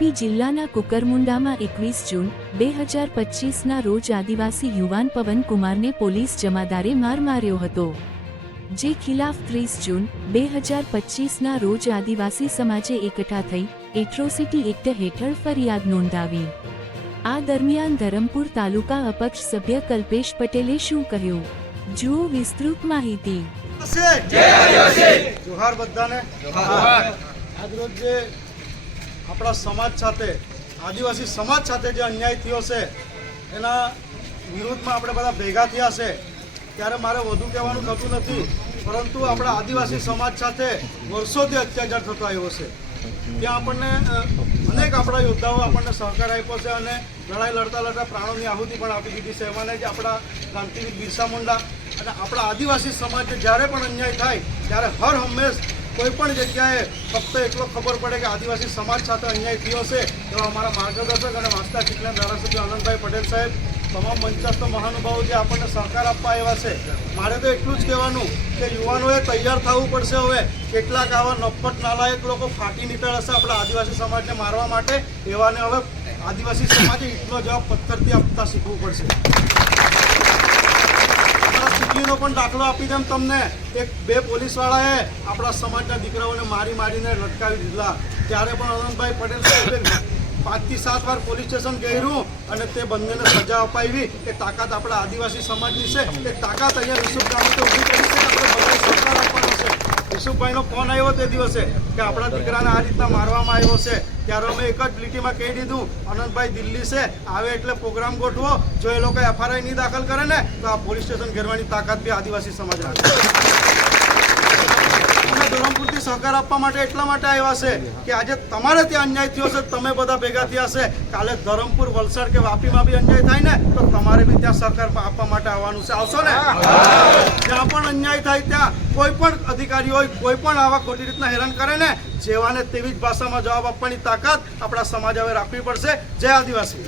તાપી જિલ્લાના કુકરમુંડામાં એકવીસ જૂન બે હજાર પચીસના રોજ આદિવાસી યુવાન પવનકુમારને પોલીસ જમાદારે માર માર્યો હતો. જે ખિલાફ ત્રીસ જૂન બે હજાર પચીસના રોજ આદિવાસી સમાજે એકઠા થઈ એટ્રોસિટી એક્ટ હેઠળ ફરિયાદ નોંધાવી. આ દરમિયાન ધરમપુર તાલુકા અપક્ષ સભ્ય કલ્પેશ પટેલે શું કહ્યું? જુઓ વિસ્તૃત માહિતી. જોહાર બધાને. આજરોજ જે આપણા સમાજ સાથે, આદિવાસી સમાજ સાથે જે અન્યાય થયો છે, એના વિરોધમાં આપણે બધા ભેગા થયા છે, ત્યારે મારે વધુ કહેવાનું થતું નથી, પરંતુ આપણા આદિવાસી સમાજ સાથે વર્ષોથી અત્યાચાર થતો આવ્યો છે. ત્યાં આપણને અનેક આપણા યોદ્ધાઓ આપણને સહકાર આપ્યો છે અને લડાઈ લડતા લડતા પ્રાણોની આહુતિ પણ આપી દીધી છે. એમાંને જ આપણા ક્રાંતિવીર બિરસા મુંડા અને આપણા આદિવાસી સમાજને જ્યારે પણ અન્યાય થાય, ત્યારે હર હંમેશ કોઈ પણ જગ્યાએ ફક્ત એટલો ખબર પડે કે આદિવાસી સમાજ સાથે અન્યાય થયો છે એવા અમારા માર્ગદર્શક અને વાંચતા ચીખના ધારાસભ્ય આનંદભાઈ પટેલ સાહેબ, તમામ મંચસ્થ મહાનુભાવો જે આપણને સહકાર આપવા આવ્યા છે. મારે તો એટલું જ કહેવાનું કે યુવાનોએ તૈયાર થવું પડશે હવે. કેટલાક આવા નફટ નાલાયક લોકો ફાટી નીકળ્યા હશે આપણા આદિવાસી સમાજને મારવા માટે. એવાને હવે આદિવાસી સમાજે એટલો જવાબ પથ્થરથી આપતા શીખવું પડશે. પણ દાખલો આપી દેમ તમને. એક બે પોલીસવાળાએ આપણા સમાજના દીકરાઓને મારી મારીને લટકાવી દીધા. ત્યારે પણ અનંતભાઈ પટેલ સાહેબે પાંચથી સાત વાર પોલીસ સ્ટેશન ગયું અને તે બંનેને સજા અપાવી. એ તાકાત આપણા આદિવાસી સમાજની છે. એ તાકાત અહીંયા વિશ્વ ગામે ઊભી કરી છે આપણે બધાએ સહકાર આપવાનો વિશુભભાઈનો ફોન આવ્યો તે દિવસે કે આપણા દીકરાને આ રીતના મારવામાં આવ્યો છે. ત્યારે અમે એક જ લીટીમાં કહી દીધું, અનંતભાઈ દિલ્હી છે, આવે એટલે પ્રોગ્રામ ગોઠવો. જો એ લોકો એફઆરઆઈ નહીં દાખલ કરે ને, તો આ પોલીસ સ્ટેશન ઘેરવાની તાકાત બી આદિવાસી સમાજ રાખે અમે ધરમપુરથી સહકાર આપવા માટે એટલા માટે આવ્યા છે કે આજે તમારે ત્યાં અન્યાય થયો છે, તમે બધા ભેગા થયા છે. કાલે ધરમપુર, વલસાડ કે વાપીમાં બી અન્યાય થાય ને, તો તમારે બી ત્યાં સહકાર આપવા માટે આવવાનું છે. આવશો ને? જ્યાં પણ અન્યાય થાય ત્યાં કોઈ પણ અધિકારી હોય, કોઈ પણ આવા ખોટી રીતના હેરાન કરે ને, જેવાને તેવી જ ભાષામાં જવાબ આપવાની તાકાત આપણા સમાજ હવે રાખવી પડશે. જય આદિવાસી.